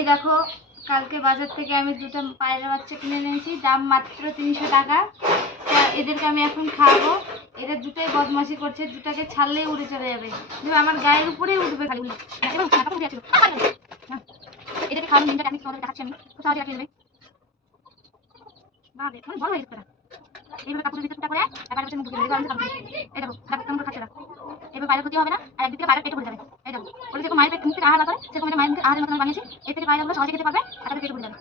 এই দেখো কালকে বাজার থেকে আমি দুটো পায়রা বাচ্চা কিনে এনেছি, দাম মাত্র 300 টাকা। এদেরকে আমি এখন খাওয়াবো। এদের দুটোই বদমাশি করছে, দুটাকে ছাড়লেই উড়ে চলে যাবে, আমার গায়ের উপরেই উঠবে খালি। এদেরকে খাওয়ানো নিনটা আমি তোমাদের দেখাচ্ছি, আমি খুব সহজে রাখিয়ে দেবে। বড় হয়ে যেতে এইভাবে কাপড়ের ভিতরে করে এবার হচ্ছে মুখ দিয়ে দেবে। এই দেখো কেমন খাচ্ছে না, এবার বাইরে ক্ষতি হবে না, আর একদিকে বাইরে পেটে ভরে যাবে। এই দেখো ওরা যেরকম মায়ের মুখ থেকে আহার করে সেরকম এটা মায়ের মুখে আহারের মতন বানিয়েছি। এর থেকে বাইরেগুলো সহজে খেতে পারবে আর তাদের পেটে ভরে যাবে।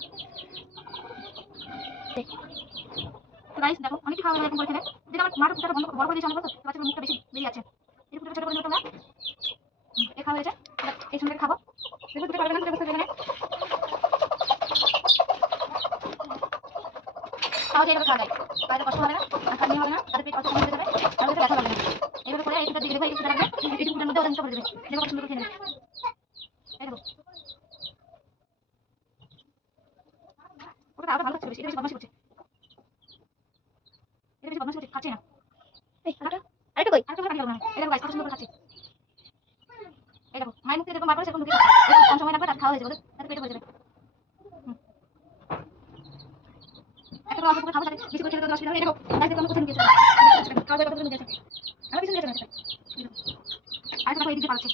তো গাইস দেখো অনেকই খাওয়া এরকম করে খেলে, যেটা আমার মার কুটাটা বড় করে দিয়েছে অনেক, তো বাচ্চাদের মুখটা বেশি বেরিয়ে আছে, এরকম ছোট করে তোমরা এ খাওয়া হয়েছে। এই সঙ্গে খাবো দেখো দুটো পারবে না দুটো বসে এখানে সহজে এইভাবে খাওয়া যায়, বাইরে কষ্ট হবে না, আর খালি হবে না, তাদের পেট অত কমে যাবে, আর ওদের ব্যথা লাগবে না। এইভাবে করে এইটা দিয়ে দেবে, এই ফুটা রাখবে, এই ফুটার মধ্যে ওদের মুখটা ভরে দেবে, দেখো কত সুন্দর খেয়ে নেবে। এই দেখো ওটা আরো ভালো খাচ্ছে, বেশি এটা বেশি বদমাশি করছে, এটা বেশি বদমাশি করছে, খাচ্ছে না। এই আরেকটা কই আরেকটা পানি গেল না। এই দেখো গাইস কত সুন্দর করে খাচ্ছে। এই দেখো মায়ের মুখ থেকে যখন বার করে সেরকম ঢুকে খাচ্ছে, এরকম কম সময় লাগবে তার খাওয়া হয়ে যাবে, তাদের পেটে ভরে যাবে। একটা অল্প করে খাবো, সাথে বেশি করে খেলে তো অসুবিধা হবে। এই দেখো গাইস দেখো আমি কোথায় নিয়ে গেছি, খাওয়া দাওয়া কত সুন্দর গেছে, আমার পিছনে গেছে। আর দেখো এদিকে পালাচ্ছে,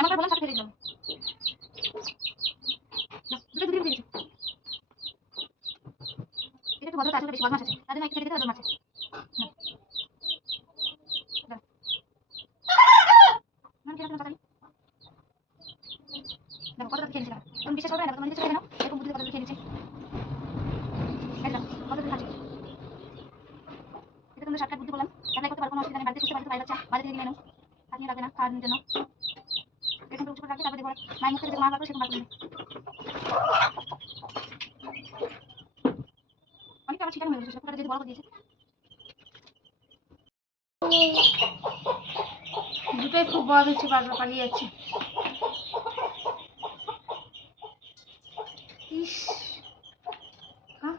আমার বললাম সাথে খেলে দিলাম দুটো দুটো দিয়েছি। এটা একটু ভদ্রতা আছে, বেশি বদমাশ আছে, তার জন্য একটু খেতে দিতে ওদের মাছে দেখো কতটা খেয়ে নিচ্ছে, তুমি বিশ্বাস করবে না, তোমার নিচে চলে গেল এরকম বুদ্ধি কতটা খেয়ে নিচ্ছে। কতটা খাচ্ছে, এটা তোমরা শর্টকাট বুদ্ধি বললাম, অ্যাপ্লাই করতে পারো, কোনো অসুবিধা নেই। বাড়িতে বুঝতে পারছো বাইরে বাচ্চা বাড়ি থেকে কিনে নাও, হাত নিয়ে লাগবে না খাওয়ার জন্য। এরকম উঁচু করে রাখবে, তারপরে দেখো মায়ের মুখ থেকে যে মা পাবে সেরকম বার করবে। অনেকটা আমার ছিটানো হয়ে গেছে, সেটা যদি বড় করে দিয়েছে। দুটোই খুব বড় হচ্ছে, বারবার পালিয়ে যাচ্ছে। ইস হ্যাঁ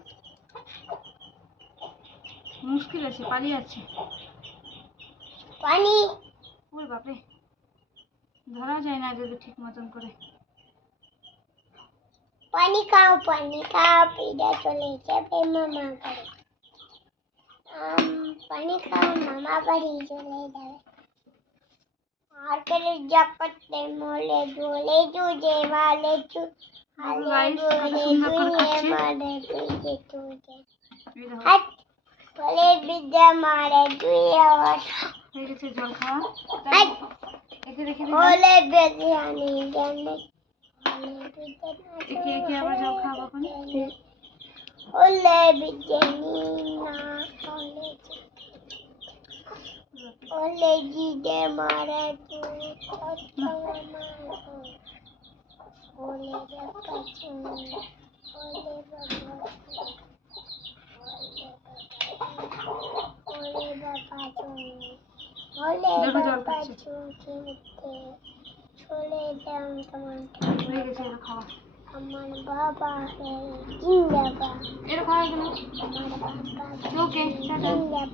মুশকিল আছে, পালিয়ে যাচ্ছে পানি। ওরে বাপরে ধরা যায় না যদি ঠিক মতন করে। পানি খাও পিঠা চলে যাবে মামা বাড়ি, পানি খাও মামা বাড়ি চলে যাবে। আর করে যা করতে মোলে দোলে তুজে মালে চু আলে দোলে মালে তুজে তুজে হাত বলে বিদ্যা মারে তুই আওয়াজ হয়ে গেছে। জল খাওয়া একে রেখে দিলাম, বলে বেশি আনি জানে একে একে আবার জল খাওয়া এখন। ওলে বিজনি না ওলে জিদে মারে তুই ওলে বাবা চুন ওলে বাবা ওলে বাবা চুন ওলে বাবা চুন কিনতে চলে যাও তোমার হয়ে গেছে এটা খাওয়া। আমার বাবা জিন্দাবাদ, এর খাওয়া গেল আমার বাবা ওকে জিন্দাবাদ।